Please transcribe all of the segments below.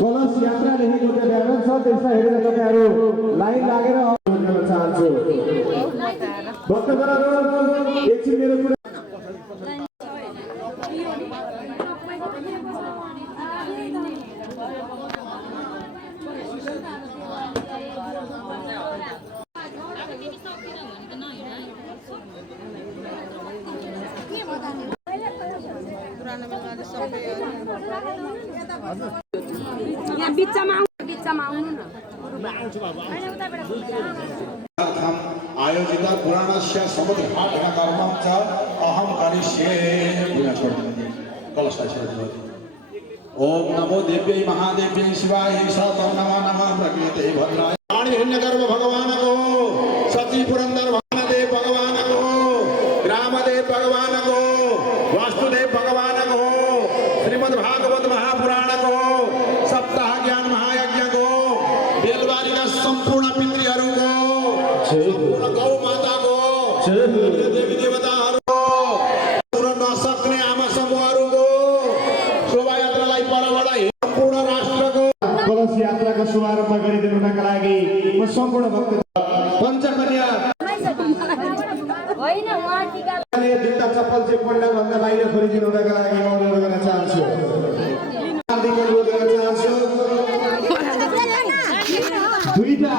कलश यात्रा लेखेको त्यो ब्यानर छ त्यसलाई हेरेर तपाईँहरू लाइन लागेर गर्न चाहन्छु। भक्तजनहरू एकछिन मेरो कुरा आयोजित पुराणस्य समुद्रघाट कर्मं च अहं करिष्ये। ओम नमो देव्यै महादेव्यै शिवाय सतं नमः नमः प्रकृते भद्राय वाणी हिरण्यगर्भ भगवान को सती पुरंदर भानदेव भगवान को ग्रामदेव भगवान को वास्तुदेव भगवान को श्रीमद् भागवत महापुराण को सप्ताह ज्ञान महायज्ञ को बेलवारी का संपूर्ण पितृहरू को संपूर्ण गौ माता को देवी देवताहरू को पूर्ण नसक्ने आमा समूहहरू को शोभा यात्रालाई परबाट सम्पूर्ण राष्ट्रको कलश यात्राको शुभारम्भ गरिदिनुका लागि म सम्पूर्ण भक्त पञ्चकन्या होइन उहाँ टीका जुत्ता चप्पल चाहिँ पण्डाल भन्दा बाहिर खोलिदिनुका लागि म अनुरोध गर्न चाहन्छु। हार्दिक अनुरोध गर्न चाहन्छु। दुईटा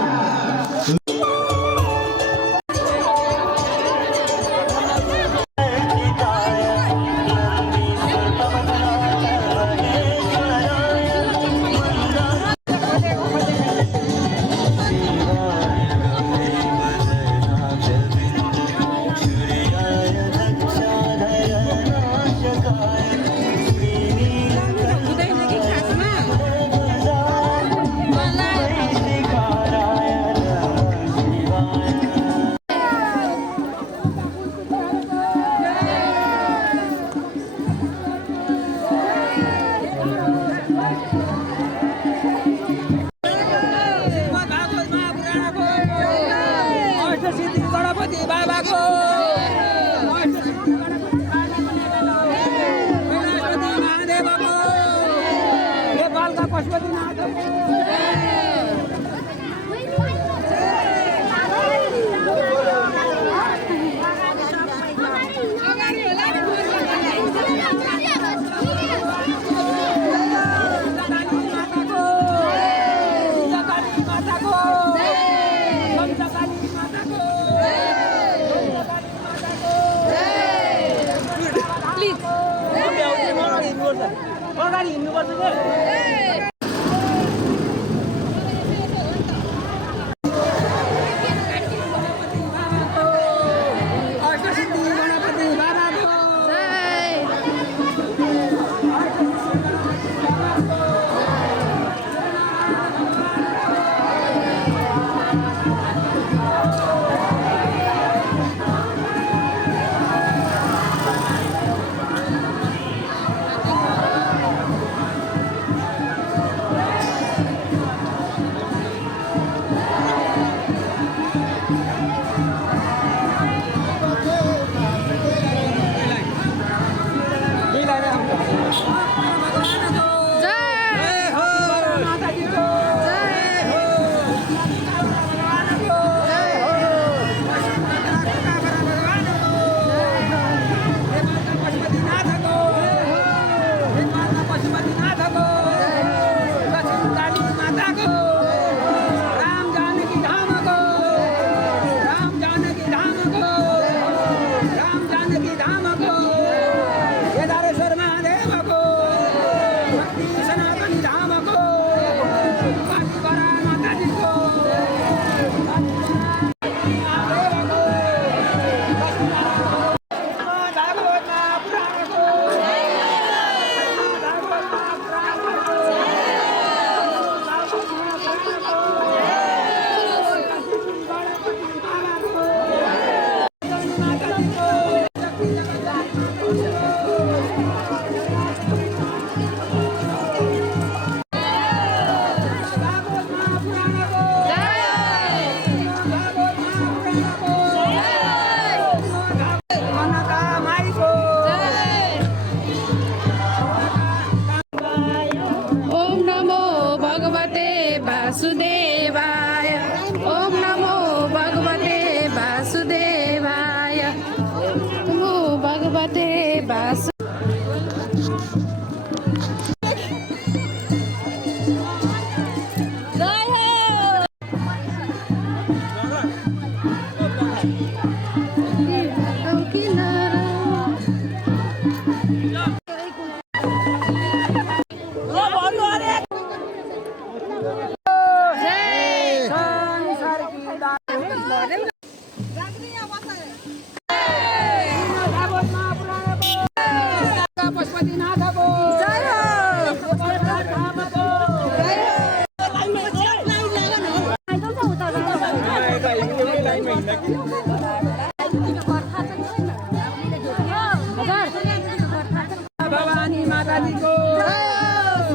माताजीको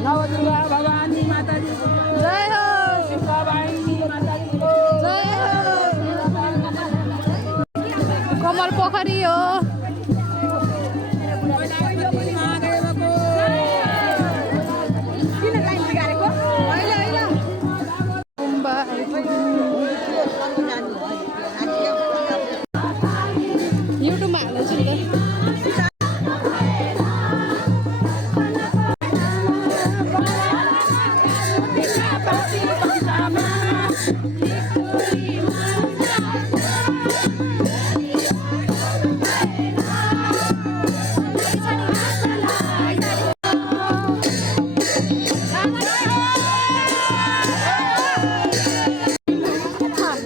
नवदुर्गा भवानी माताजीको जय हो शिववाहिनी माताजीको जय हो कमल पोखरी हो युट्युबमा हाल्दैछु नि त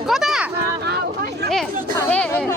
कता ए ए ए